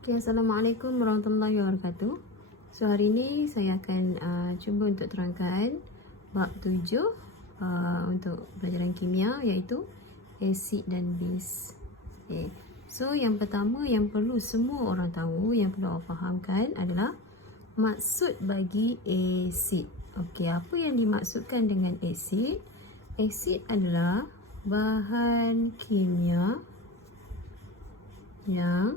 Okay, Assalamualaikum warahmatullahi wabarakatuh. So hari ini saya akan cuba untuk terangkan bab 7 untuk pelajaran kimia, iaitu asid dan base. Okay. So yang pertama yang perlu semua orang tahu, yang perlu awak fahamkan adalah maksud bagi asid. Okey, apa yang dimaksudkan dengan asid? Asid adalah bahan kimia yang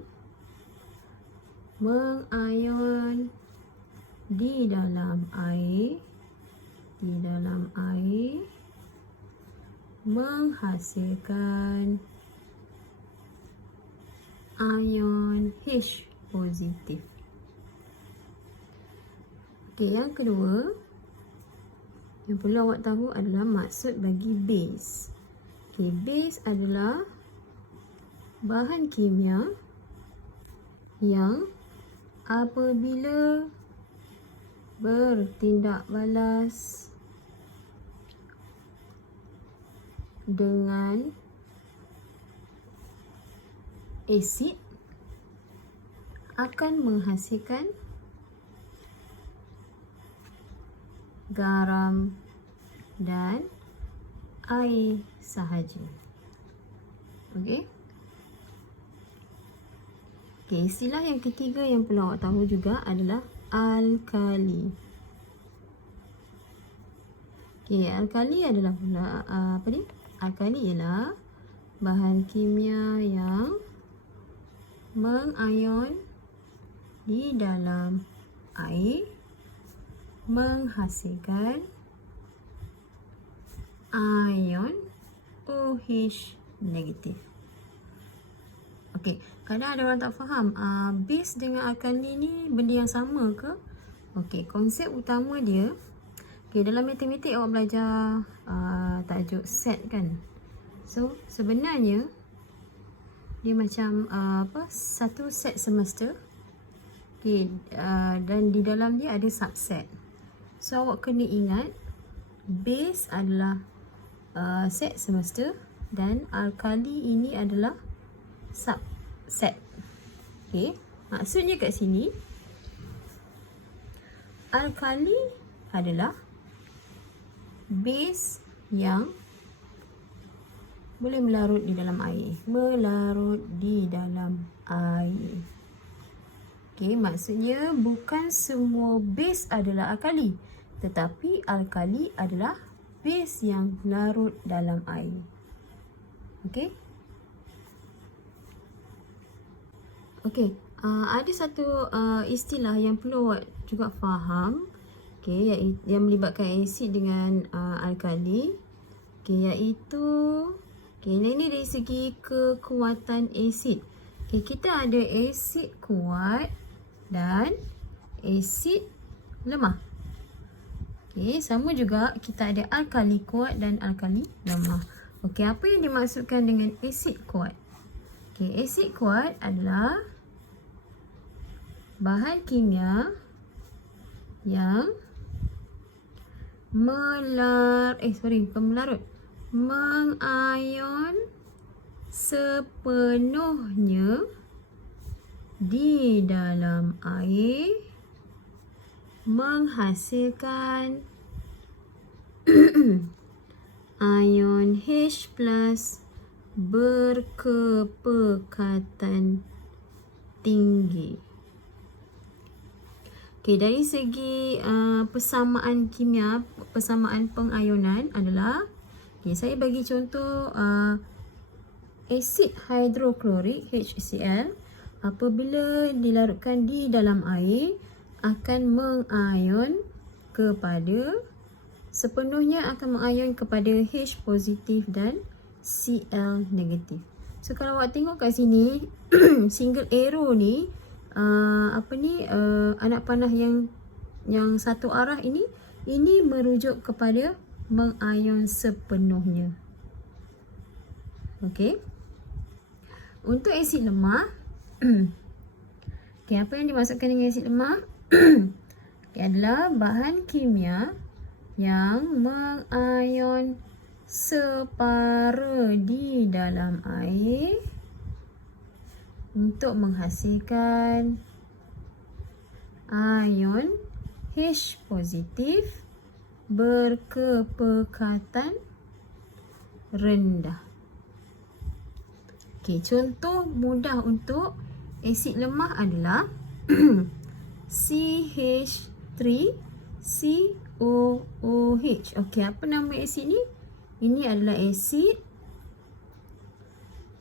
mengayon di dalam air menghasilkan ion H positif. Okey, yang kedua yang perlu awak tahu adalah maksud bagi base. Okey, base adalah bahan kimia yang apabila bertindak balas dengan asid akan menghasilkan garam dan air sahaja. Okey. Okay, istilah yang ketiga yang perlu awak tahu juga adalah alkali. Okay, alkali adalah pula alkali ialah bahan kimia yang mengayon di dalam air menghasilkan ion OH negatif. Okey, kadang ada orang tak faham base dengan alkali ni benda yang sama ke? Okey, konsep utama dia, okey, dalam matematik awak belajar tajuk set kan. So sebenarnya dia macam satu set semester. Okey, dan di dalam dia ada subset. So awak kena ingat base adalah set semester dan alkali ini adalah subset. Okey, maksudnya kat sini alkali adalah base yang boleh melarut di dalam air. Okey, maksudnya bukan semua base adalah alkali, tetapi alkali adalah base yang larut dalam air. Okey. Okey, ada satu istilah yang perlu awak juga faham, okey, yang melibatkan asid dengan alkali, okey, iaitu ini dari segi kekuatan asid. Okey, kita ada asid kuat dan asid lemah. Okey, sama juga kita ada alkali kuat dan alkali lemah. Okey, apa yang dimaksudkan dengan asid kuat? Okey, asid kuat adalah bahan kimia yang mengayon sepenuhnya di dalam air menghasilkan ion H+ berkepekatan tinggi. Okey, dari segi persamaan kimia, persamaan pengayonan adalah, okey, saya bagi contoh asid hidroklorik HCl apabila dilarutkan di dalam air akan mengayon kepada sepenuhnya akan mengayon kepada H positif dan Cl negatif. So kalau awak tengok kat sini single arrow ni anak panah yang satu arah ini merujuk kepada mengayon sepenuhnya. Okey. Untuk asid lemah, okey, apa yang dimaksudkan dengan asid lemah? Okay, adalah bahan kimia yang mengayon separa di dalam air untuk menghasilkan ion H positif berkepekatan rendah. Okey, contoh mudah untuk asid lemah adalah CH3COOH. Okey, apa nama asid ni? Ini adalah asid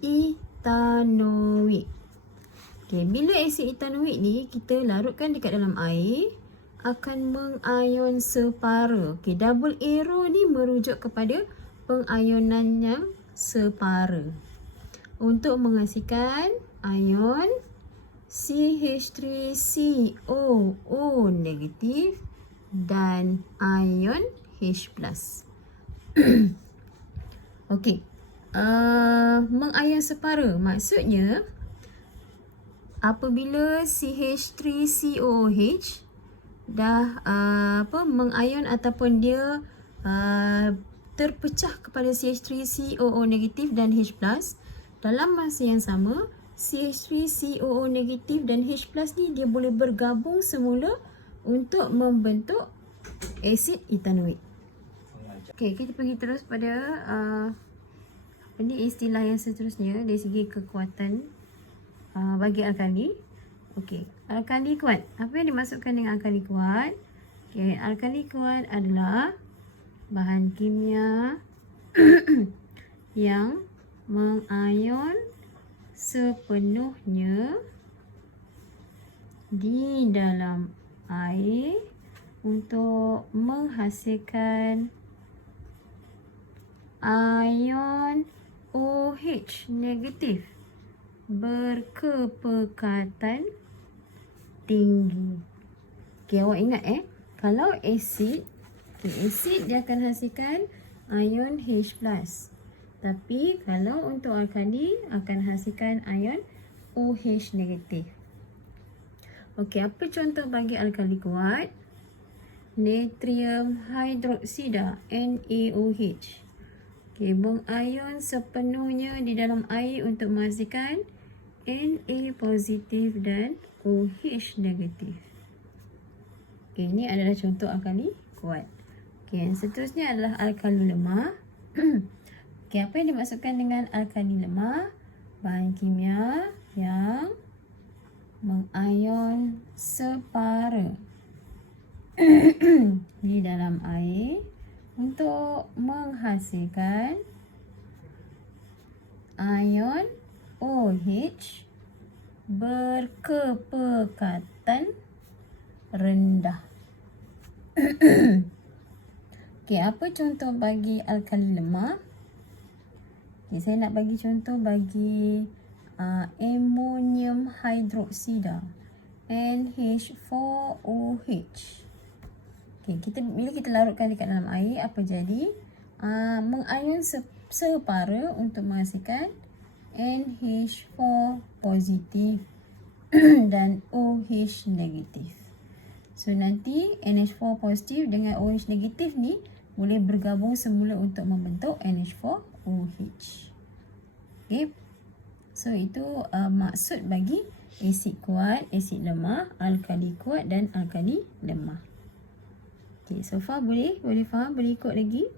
etanoik. Okey, bila asid etanoik ni kita larutkan dekat dalam air, akan mengayon separa. Okey, double arrow ni merujuk kepada pengayonan yang separa. Untuk menghasilkan ion CH3COO negatif dan ion H+. Okey. Mengayon separa maksudnya apabila CH3COOH dah mengayon ataupun dia terpecah kepada CH3COO negatif dan H+, dalam masa yang sama CH3COO negatif dan H+ ni dia boleh bergabung semula untuk membentuk asid etanoik. Okey, kita pergi terus pada ini istilah yang seterusnya dari segi kekuatan bagi alkali. Okey, alkali kuat. Apa yang dimaksudkan dengan alkali kuat? Okey, alkali kuat adalah bahan kimia yang mengayon sepenuhnya di dalam air untuk menghasilkan ion OH negatif berkepekatan tinggi. Okey, awak ingat kalau asid, asid dia akan hasilkan ion H+. Tapi kalau untuk alkali akan hasilkan ion OH negatif. Okey, apa contoh bagi alkali kuat? Natrium hidroksida, NaOH. Okey, mengayon sepenuhnya di dalam air untuk menghasilkan Na positif dan OH negatif. Okey, ini adalah contoh alkali kuat. Okey, yang seterusnya adalah alkali lemah. Okey, apa yang dimaksudkan dengan alkali lemah? Bahan kimia yang mengayon separa di dalam air untuk menghasilkan ion OH berkepekatan rendah. Okey, apa contoh bagi alkali lemah? Okey, saya nak bagi contoh bagi amonium hidroksida, NH4OH. Okey, bila kita larutkan dekat dalam air, apa jadi? Mengayon separa untuk menghasilkan NH4 positif dan OH negatif. So nanti NH4 positif dengan OH negatif ni boleh bergabung semula untuk membentuk NH4OH. Okay. So itu maksud bagi asid kuat, asid lemah, alkali kuat dan alkali lemah. Okay, so far boleh faham, boleh ikut lagi.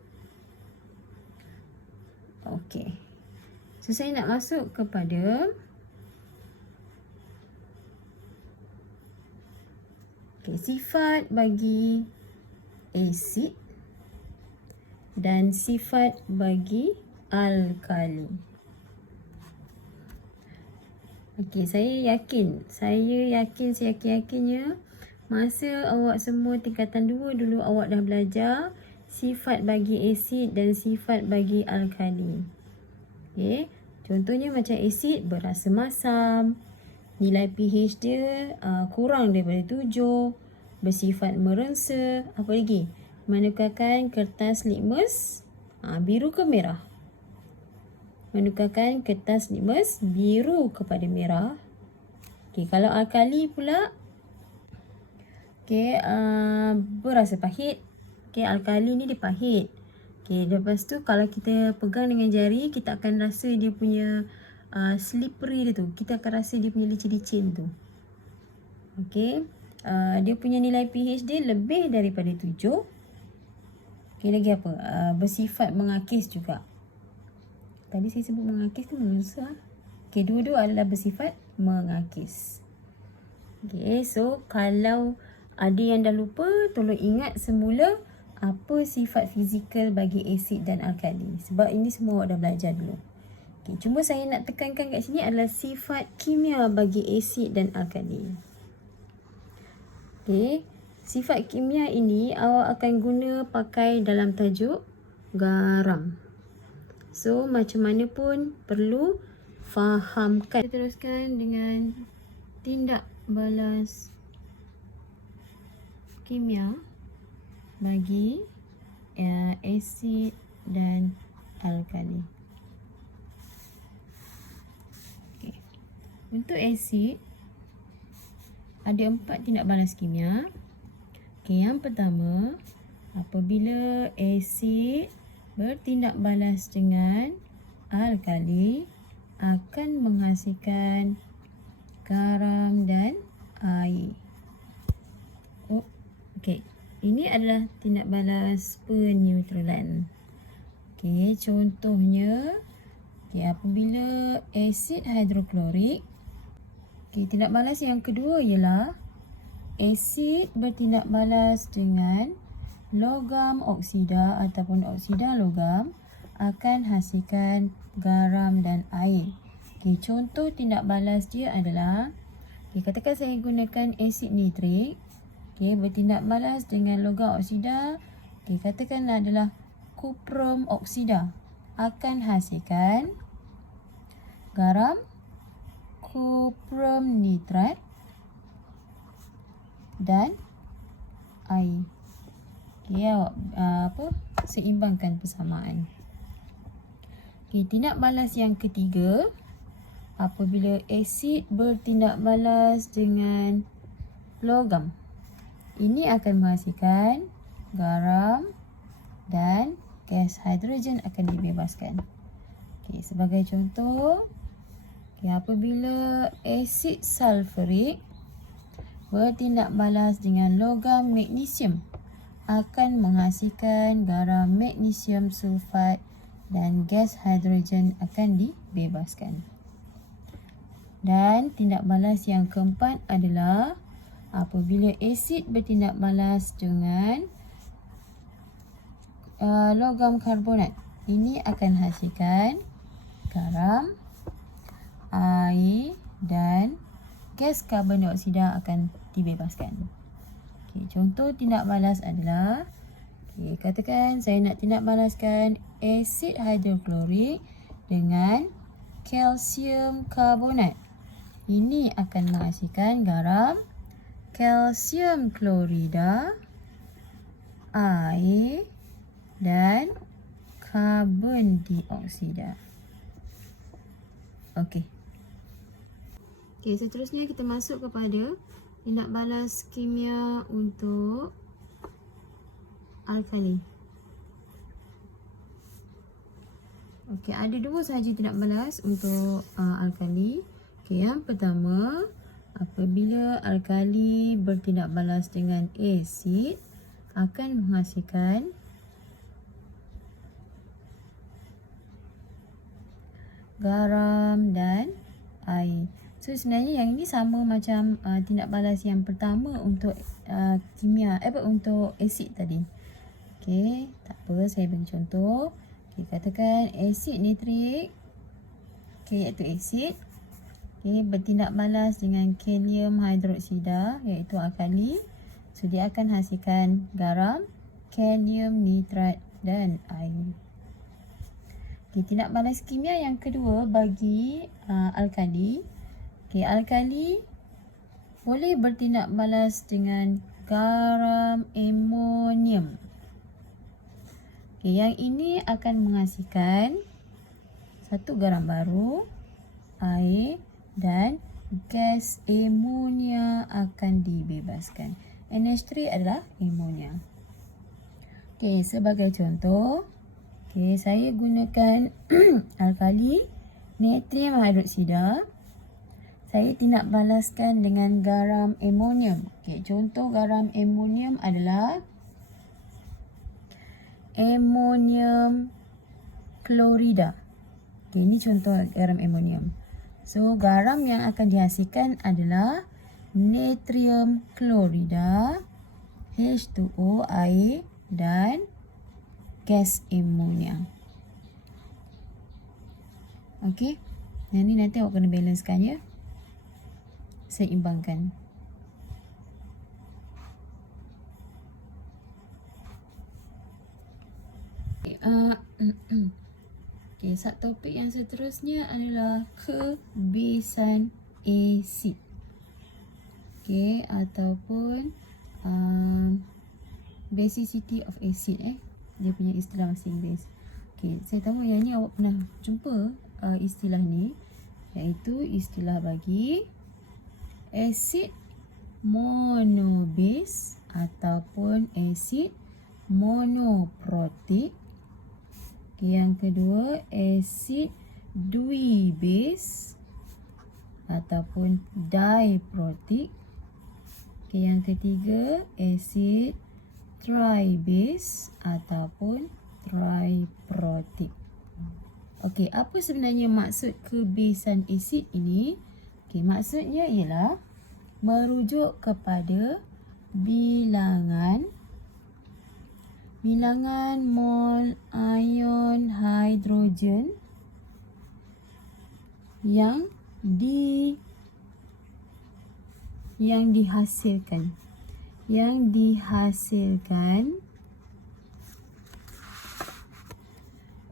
Okay. So saya nak masuk kepada sifat bagi asid dan sifat bagi alkali. Okey, saya yakinnya masa awak semua tingkatan 2 dulu awak dah belajar sifat bagi asid dan sifat bagi alkali. Okey, contohnya macam asid berasa masam, nilai pH dia kurang daripada 7, bersifat merengsa, apa lagi? Menukarkan kertas litmus biru ke merah? Menukarkan kertas litmus biru kepada merah. Okey, kalau alkali pula berasa pahit. Okey, alkali ni dia pahit. Okey, lepas tu kalau kita pegang dengan jari, kita akan rasa dia punya slippery dia tu. Kita akan rasa dia punya licin-licin tu. Okey. Dia punya nilai pH dia lebih daripada 7. Okey, lagi apa? Bersifat mengakis juga. Tadi saya sebut mengakis ke mengusah? Okey, dua-dua adalah bersifat mengakis. Okey, so kalau ada yang dah lupa, tolong ingat semula apa sifat fizikal bagi asid dan alkali. Sebab ini semua awak dah belajar dulu. Okey, cuma saya nak tekankan kat sini adalah sifat kimia bagi asid dan alkali. Okey, sifat kimia ini awak akan guna pakai dalam tajuk garam. So, macam mana pun perlu fahamkan. Kita teruskan dengan tindak balas kimia bagi asid dan alkali. Okay. Untuk asid, ada 4 tindak balas kimia. Okay, yang pertama, apabila asid bertindak balas dengan alkali, akan menghasilkan garam dan air. Okey, ini adalah tindak balas peneutralan. Okey, contohnya, apabila asid hidroklorik, tindak balas yang kedua ialah asid bertindak balas dengan logam oksida ataupun oksida logam, akan hasilkan garam dan air. Contoh tindak balas dia adalah, katakan saya gunakan asid nitrik, bertindak balas dengan logam oksida, katakan adalah kuprum oksida, akan hasilkan garam, kuprum nitrat dan air. Seimbangkan persamaan. Tindak balas yang ketiga, apabila asid bertindak balas dengan logam, ini akan menghasilkan garam dan gas hidrogen akan dibebaskan. Sebagai contoh, apabila asid sulfurik bertindak balas dengan logam magnesium, akan menghasilkan garam magnesium sulfat dan gas hidrogen akan dibebaskan. Dan tindak balas yang keempat adalah apabila asid bertindak balas dengan logam karbonat, ini akan hasilkan garam, air dan gas karbon dioksida akan dibebaskan. Contoh tindak balas adalah, katakan saya nak tindak balaskan asid hidroklorik dengan kalsium karbonat. Ini akan menghasilkan garam, kalsium klorida, air dan karbon dioksida. Okey, seterusnya kita masuk kepada tindak balas kimia untuk alkali. Okey, ada 2 sahaja tindak balas untuk alkali. Yang pertama, apabila alkali bertindak balas dengan asid, akan menghasilkan garam dan air. So sebenarnya yang ini sama macam tindak balas yang pertama untuk untuk asid tadi. Tak apa, saya bagi contoh. Katakan asid nitrik, iaitu asid, bertindak balas dengan kalium hidroksida, iaitu alkali. So dia akan hasilkan garam, kalium nitrat dan air. Tindak balas kimia yang kedua bagi alkali. Alkali boleh bertindak balas dengan garam amonium. Yang ini akan menghasilkan satu garam baru, air dan gas amonia akan dibebaskan. NH3 adalah amonia. Sebagai contoh, saya gunakan alkali natrium hidroksida. Saya tindak balaskan dengan garam amonium. Okey, contoh garam amonium adalah amonium klorida. Okey, ini contoh garam amonium. So, garam yang akan dihasilkan adalah natrium klorida, H2O, air dan gas amonia. Okey, yang ni nanti awak kena balancekan ya. Seimbangkan. Okay, subtopik yang seterusnya adalah kebiasan asid. Okay, ataupun basicity of acid. Dia punya istilah bahasa Inggeris. Okay, saya tahu yang ni awak pernah jumpa istilah ni, iaitu istilah bagi asid monobase ataupun asid monoprotik. Yang kedua, asid dwi-base ataupun diprotik. Yang ketiga, asid tri-base ataupun triprotik. Okey, apa sebenarnya maksud kebiasan asid ini? Okey, maksudnya ialah merujuk kepada bilangan mol ion hidrogen yang dihasilkan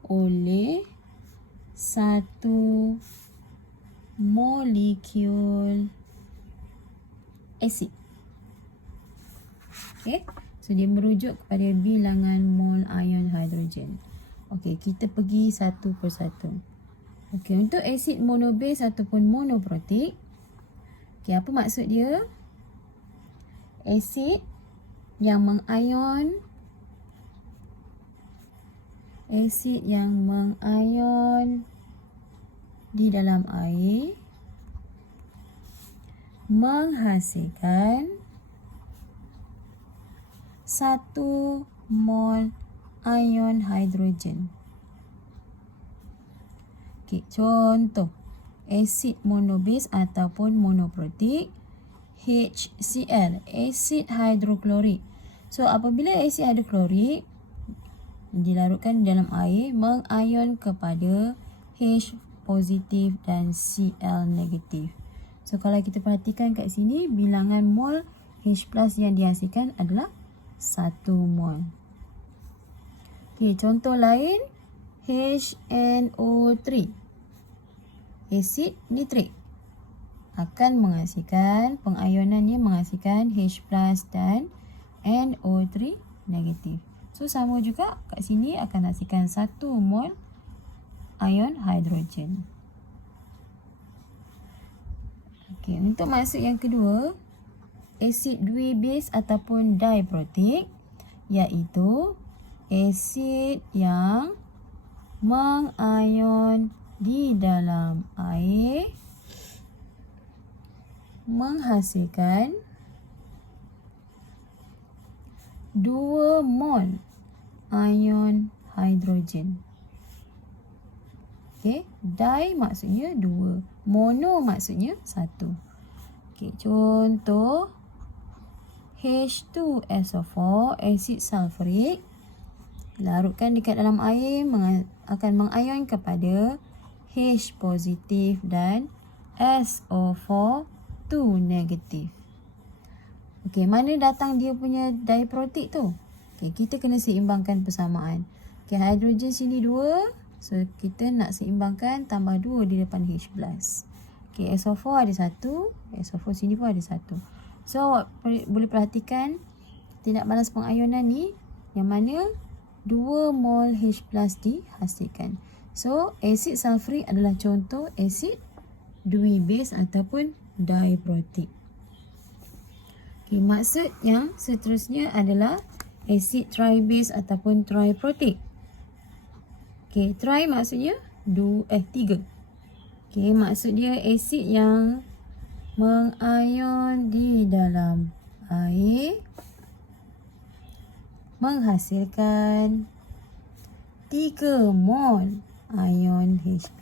oleh satu molekul asid. Okay, so dia merujuk kepada bilangan mol ion hidrogen. Okey, kita pergi satu persatu. Okey, untuk asid monobase ataupun monoprotik, okey, apa maksud dia? Asid yang mengion di dalam air menghasilkan 1 mol ion hidrogen. Okey, contoh asid monobase ataupun monoprotik, HCl, asid hidroklorik. So, apabila asid hidroklorik dilarutkan dalam air, mengion kepada H positif dan Cl negatif. So, kalau kita perhatikan kat sini, bilangan mol H plus yang dihasilkan adalah 1 mol. Okey, contoh lain, HNO3, asid nitrik, akan menghasilkan, pengionannya menghasilkan H plus dan NO3 negatif. So, sama juga kat sini akan hasilkan 1 mol ion hidrogen. Okey, untuk maksud yang kedua, asid dwi-base ataupun diprotik, iaitu asid yang mengion di dalam air menghasilkan 2 mol ion hidrogen. Okey, di maksudnya 2, mono maksudnya 1. Okey, contoh H2SO4, asid sulfurik, larutkan dekat dalam air akan mengion kepada H positif dan SO4 2 negatif. Okey, mana datang dia punya diprotik tu? Okey, kita kena seimbangkan persamaan. Okey, hidrogen sini 2. So, kita nak seimbangkan, tambah 2 di depan H+. Okey, SO4 ada 1. SO4 sini pun ada 1. So, awak boleh perhatikan tindak balas pengionan ni, yang mana 2 mol H+ dihasilkan. So, asid sulfurik adalah contoh asid dwi-base ataupun diprotik. Okay, maksud yang seterusnya adalah asid tri-base ataupun triprotik. Okay, tri maksudnya 3. Okey, maksud dia asid yang mengayon di dalam air menghasilkan 3 mol ion H+.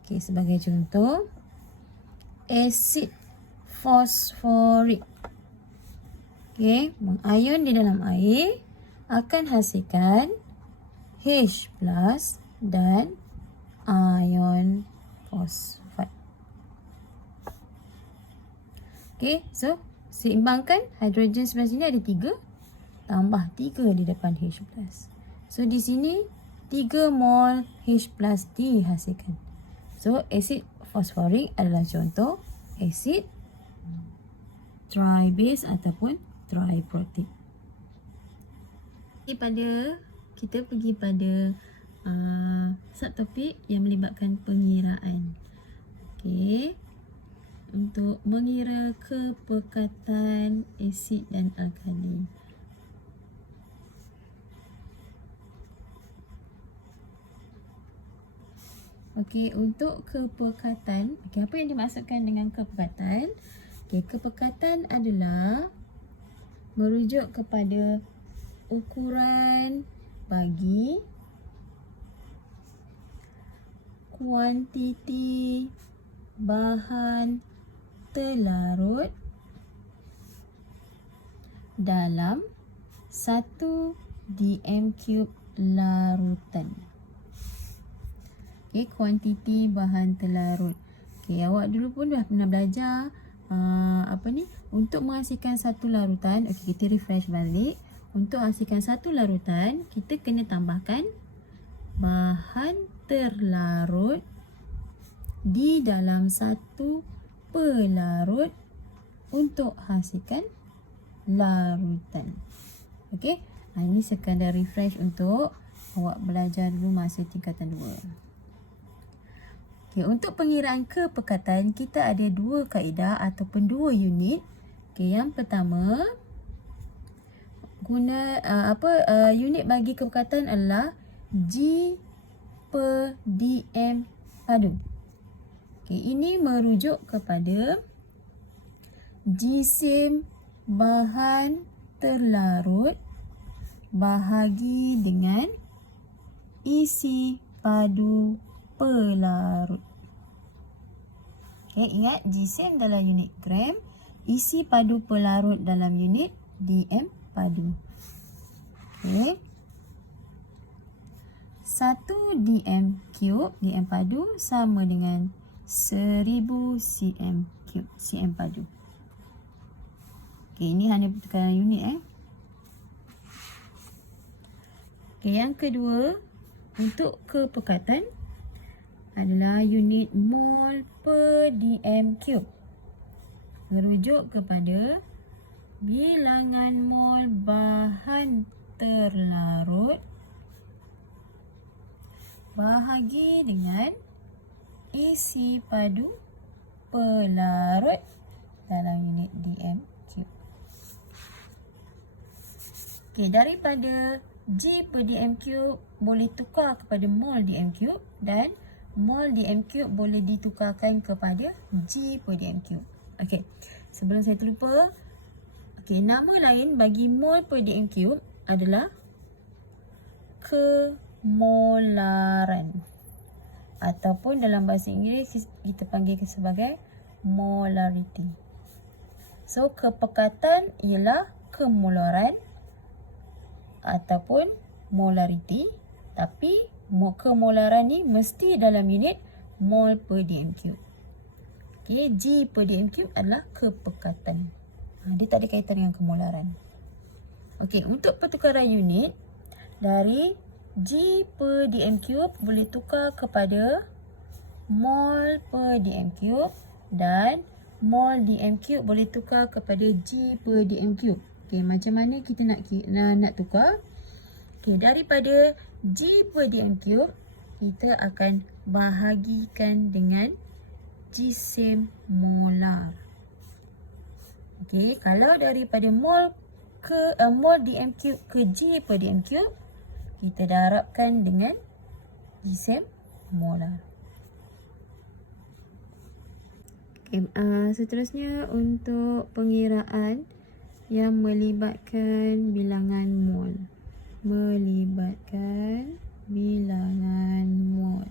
Okey, sebagai contoh, asid fosforik, okey, mengayon di dalam air akan hasilkan H+ dan ion fosfat. Okey, so seimbangkan hidrogen sebelah sini ada 3, tambah 3 di depan H+. So di sini 3 mol H+ dihasilkan. So asid fosforik adalah contoh asid tri-base ataupun tri-protein. Kita pergi pada subtopik yang melibatkan pengiraan. Okey. Untuk mengira kepekatan asid dan alkali. Okey, untuk kepekatan, apa yang dimaksudkan dengan kepekatan? Okey, kepekatan adalah merujuk kepada ukuran bagi kuantiti bahan terlarut dalam 1 dm³ larutan. Okey, kuantiti bahan terlarut. Okey, awak dulu pun dah pernah belajar untuk menghasilkan satu larutan. Okey, kita refresh balik. Untuk menghasilkan satu larutan, kita kena tambahkan bahan terlarut di dalam satu pelarut untuk hasilkan larutan. Okey, ini sekadar refresh untuk awak belajar dulu masa tingkatan 2. Okay, untuk pengiraan kepekatan, kita ada 2 kaedah ataupun 2 unit. Okay, yang pertama, unit bagi kepekatan adalah G/dm padu. Okay, ini merujuk kepada jisim bahan terlarut bahagi dengan isi padu pelarut. Okay, ingat jisim dalam unit gram, isi padu pelarut dalam unit dm padu. Okay. 1 dm³ dm padu sama dengan 1000 cm³ cm padu. Okay, ini hanya pertukaran unit. Okay, yang kedua, untuk kepekatan adalah unit mol per dm³. Merujuk kepada bilangan mol bahan terlarut bahagi dengan isi padu pelarut dalam unit dm³. Okey, daripada G/dm³ boleh tukar kepada mol dm³ dan mol dm³ boleh ditukarkan kepada G/dm³. Okey, sebelum saya terlupa, okey, nama lain bagi mol per dm³ adalah kemolaran, ataupun dalam bahasa Inggeris kita panggil sebagai molarity. So, kepekatan ialah kemolaran ataupun molarity, tapi kemolaran ni mesti dalam unit mol per dm³. Okey, G/dm³ adalah kepekatan. Dia tak ada kaitan dengan kemolaran. Okey, untuk pertukaran unit dari G/dm³ boleh tukar kepada mol per dm³ dan mol dm³ boleh tukar kepada G/dm³. Okey, macam mana kita nak tukar? Okey, daripada G/dm³, kita akan bahagikan dengan jisim molar. Okey, kalau daripada mol dm³ ke G/dm³, kita darabkan dengan jisim molar. Okay, seterusnya untuk pengiraan yang melibatkan bilangan mol. Melibatkan bilangan mol.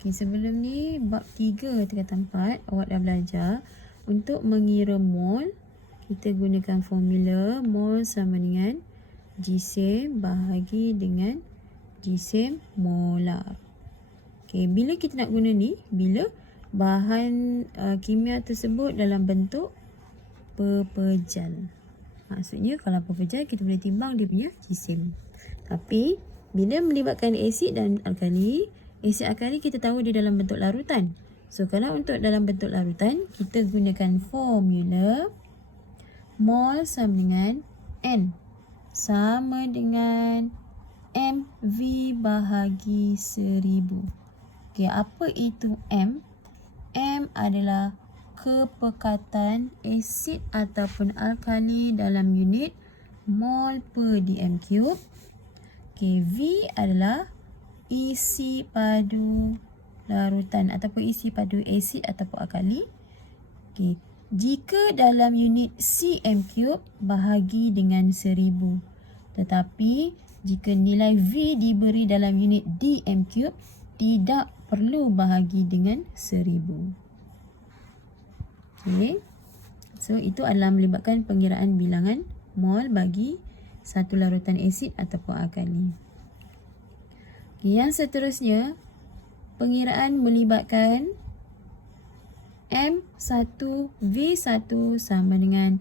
Okay, sebelum ni bab 3 tingkatan 4 awak dah belajar. Untuk mengira mol, kita gunakan formula mol sama dengan jisim bahagi dengan jisim molar. Okay, bila kita nak guna ni, bila bahan kimia tersebut dalam bentuk pepejal. Maksudnya kalau pepejal kita boleh timbang dia punya jisim. Tapi bila melibatkan asid dan alkali, asid alkali kita tahu dia dalam bentuk larutan. So kalau untuk dalam bentuk larutan, kita gunakan formula mol sama dengan N sama dengan MV bahagi 1000. Okay, apa itu M? M adalah kepekatan asid ataupun alkali dalam unit mol per dm cube. Okay, V adalah isi padu larutan ataupun isi padu asid ataupun alkali. Okay, jika dalam unit cm cube bahagi dengan 1000. Tetapi jika nilai V diberi dalam unit dm cube, tidak perlu bahagi dengan 1000. Okay. So, itu adalah melibatkan pengiraan bilangan mol bagi satu larutan asid ataupun alkali. Okay, yang seterusnya, pengiraan melibatkan M1V1 sama dengan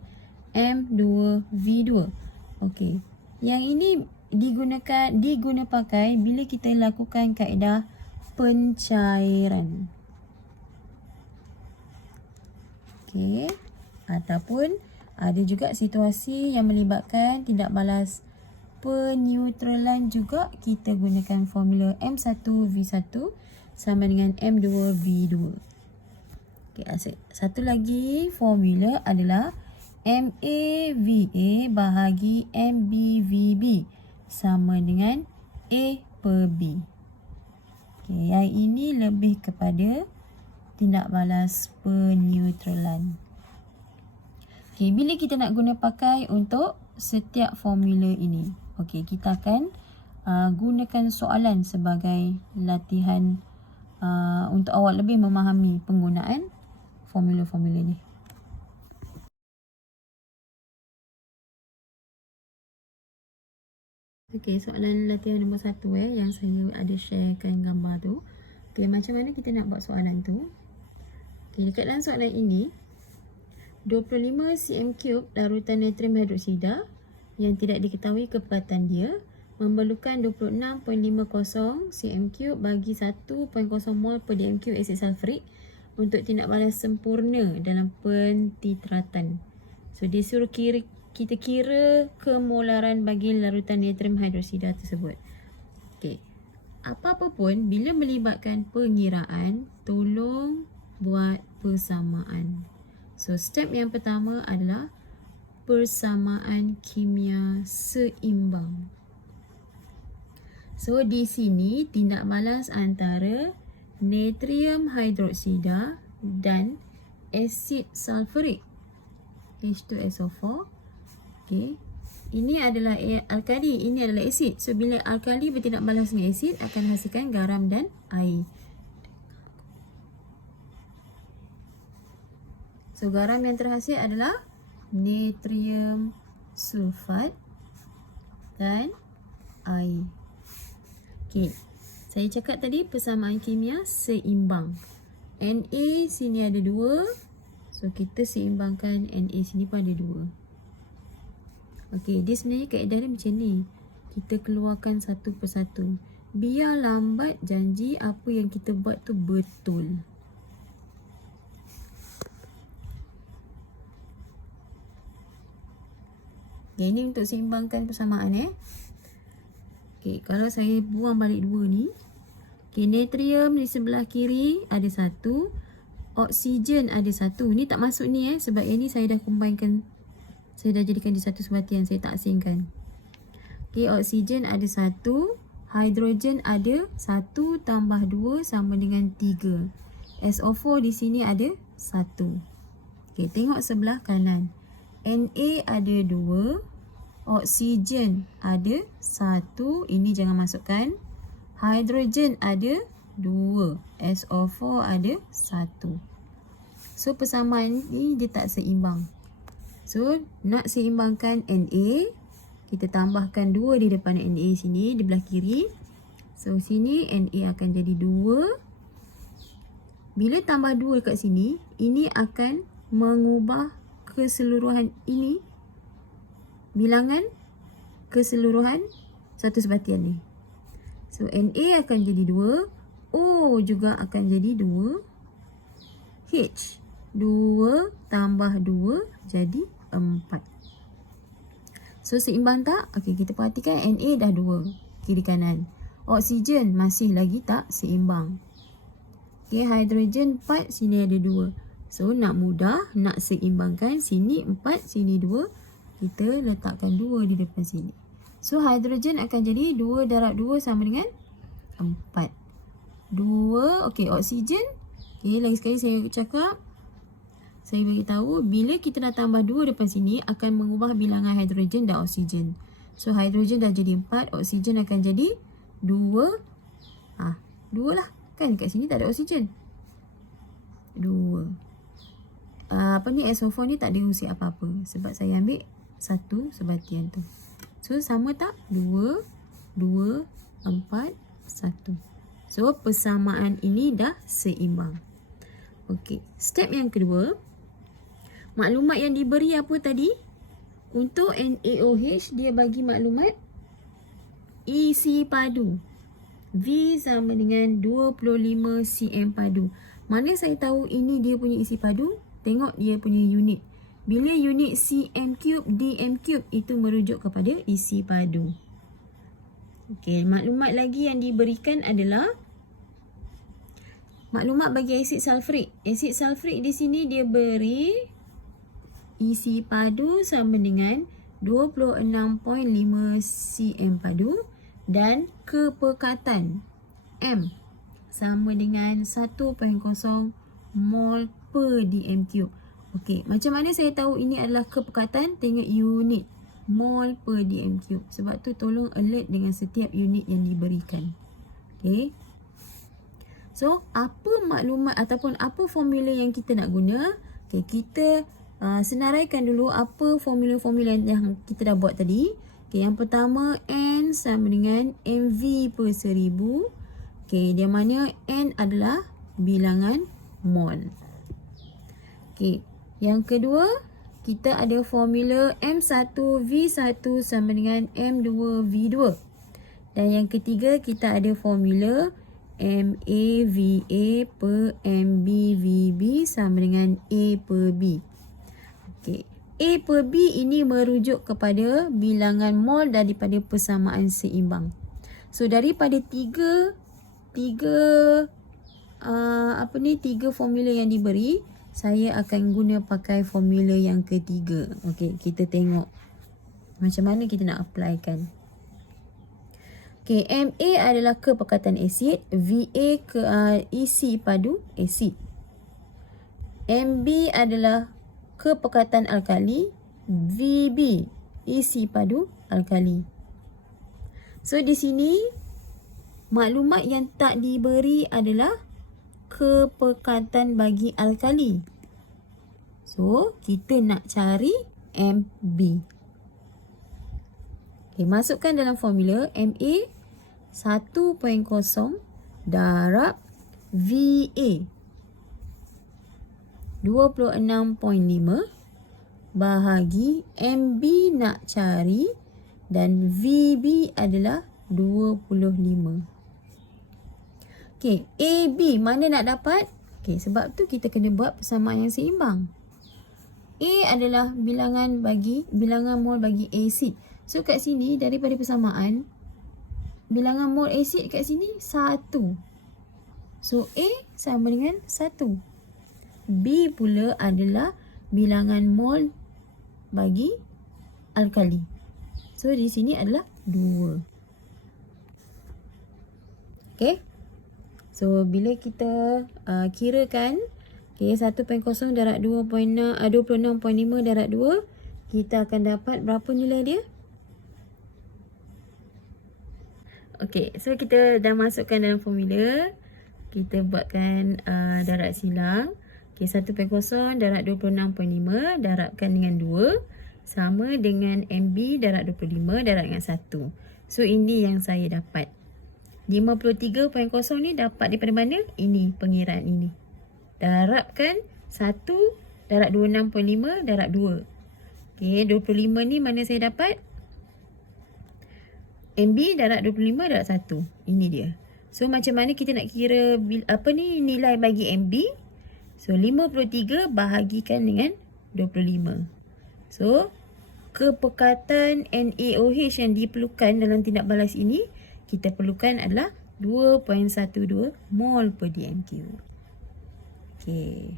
M2V2. Okay. Yang ini diguna pakai bila kita lakukan kaedah pencairan. Okey, ataupun ada juga situasi yang melibatkan tindak balas peneutralan juga, kita gunakan formula M1V1 sama dengan M2V2. Okey, satu lagi formula adalah MAVA bahagi MBVB sama dengan A per B. Okay, yang ini lebih kepada tindak balas peneutralan. Okay, bila kita nak guna pakai untuk setiap formula ini. Okay, kita akan gunakan soalan sebagai latihan untuk awak lebih memahami penggunaan formula-formula ni. Okay, soalan latihan nombor 1 yang saya ada sharekan gambar tu. Okay, macam mana kita nak buat soalan tu? Okay, dekat dalam soalan ini, 25 cm3 larutan natrium hidroksida yang tidak diketahui kepekatan dia memerlukan 26.50 cm3 bagi 1.0 mol per dm3 asid sulfurik untuk tindak balas sempurna dalam pentitratan. So, dia suruh kita kira kemolaran bagi larutan natrium hidroksida tersebut. Okey. Apa-apa pun bila melibatkan pengiraan, tolong buat persamaan. So, step yang pertama adalah persamaan kimia seimbang. So, di sini tindak balas antara natrium hidroksida dan asid sulfurik H2SO4. Okay. Ini adalah alkali, ini adalah asid. So, bila alkali bertindak balas dengan asid, akan hasilkan garam dan air. So, garam yang terhasil adalah natrium sulfat dan air. Okay. Saya cakap tadi persamaan kimia seimbang. Na sini ada 2. So, kita seimbangkan Na sini pun ada 2. Okey, dia sebenarnya kaedah dia macam ni. Kita keluarkan satu persatu. Biar lambat, janji apa yang kita buat tu betul. Okay, ini untuk seimbangkan persamaan Okey, kalau saya buang balik 2 ni. Okey, natrium di sebelah kiri ada 1. Oksigen ada 1. Ni tak masuk ni sebab yang ni saya dah combinekan. Saya dah jadikan di satu sebatian, saya tak asingkan. Okey, oksigen ada 1, hidrogen ada 1 tambah 2 sama dengan 3. SO4 di sini ada 1. Okey, tengok sebelah kanan. Na ada 2, oksigen ada 1, ini jangan masukkan. Hidrogen ada 2, SO4 ada 1. So persamaan ni dia tak seimbang. So nak seimbangkan Na, kita tambahkan 2 di depan Na sini, di belah kiri. So sini Na akan jadi 2. Bila tambah 2 kat sini, ini akan mengubah keseluruhan ini, bilangan keseluruhan satu sebatian ni. So Na akan jadi 2, O juga akan jadi 2, H 2 tambah 2 jadi 4. So seimbang tak? Okey, kita perhatikan Na dah 2 kiri kanan. Oksigen masih lagi tak seimbang. Okey, hidrogen 4, sini ada 2. So nak mudah, nak seimbangkan, sini 4, sini 2, kita letakkan 2 di depan sini. So hidrogen akan jadi 2 darab 2 sama dengan 4. 2, okey, oksigen. Okey, lagi sekali saya cakap, saya bagi tahu bila kita dah tambah 2 depan sini akan mengubah bilangan hidrogen dan oksigen. So hidrogen dah jadi 4, oksigen akan jadi 2. 2 lah. Kan kat sini tak ada oksigen. 2. SO4 ni tak ada fungsi apa-apa sebab saya ambil satu sebatian tu. So sama tak? 2, 2, 4, 1. So persamaan ini dah seimbang. Okey, step yang kedua. Maklumat yang diberi apa tadi? Untuk NaOH dia bagi maklumat isi padu. V sama dengan 25 cm padu. Mana saya tahu ini dia punya isi padu? Tengok dia punya unit. Bila unit cm3, dm3 itu merujuk kepada isi padu. Okey, maklumat lagi yang diberikan adalah maklumat bagi asid sulfurik. Asid sulfurik di sini dia beri isi padu sama dengan 26.5 cm padu dan kepekatan M sama dengan 1.0 mol per dm3. Okey, macam mana saya tahu ini adalah kepekatan? Tengok unit mol per dm3. Sebab tu tolong alert dengan setiap unit yang diberikan. Okey. So, apa maklumat ataupun apa formula yang kita nak guna? Okey, kita senaraikan dulu apa formula-formula yang kita dah buat tadi. Okey, yang pertama N sama dengan mv per 1000. Okey, di mana N adalah bilangan mol. Okey, yang kedua kita ada formula M1V1 sama dengan M2V2. Dan yang ketiga kita ada formula MAVA per MBVB sama dengan A per B. Okey, A per B ini merujuk kepada bilangan mol daripada persamaan seimbang. So daripada tiga formula yang diberi, saya akan guna pakai formula yang ketiga. Okey, kita tengok macam mana kita nak applykan. Okey, MA adalah kepekatan asid, VA isi padu asid. MB adalah kepekatan alkali, VB isi padu alkali. So di sini maklumat yang tak diberi adalah kepekatan bagi alkali. So kita nak cari MB. Okay, masukkan dalam formula MA 1.0 darab VA 26.5 bahagi MB nak cari dan VB adalah 25. Okey, AB mana nak dapat? Okey, sebab tu kita kena buat persamaan yang seimbang. A adalah bilangan mol bagi asid. So kat sini daripada persamaan bilangan mol asid kat sini 1. So A sama dengan 1. B pula adalah bilangan mol bagi alkali. So di sini adalah 2. Okey. So bila kita kirakan Okey, 1.0 darab 26.5 darab 2. Kita akan dapat berapa nilai dia? Okey, so kita dah masukkan dalam formula. Kita buatkan darab silang. Okey, 1.0 darab 26.5 darabkan dengan 2 sama dengan MB darab 25 darab dengan 1. So, ini yang saya dapat. 53.0 ni dapat daripada mana? Ini, pengiraan ini. Darabkan 1 darab 26.5 darab 2. Okey, 25 ni mana saya dapat? MB darab 25 darab 1. Ini dia. So, macam mana kita nak kira nilai bagi MB? So, 53 bahagikan dengan 25. So, kepekatan NaOH yang diperlukan dalam tindak balas ini, kita perlukan adalah 2.12 mol per dmQ. Okey.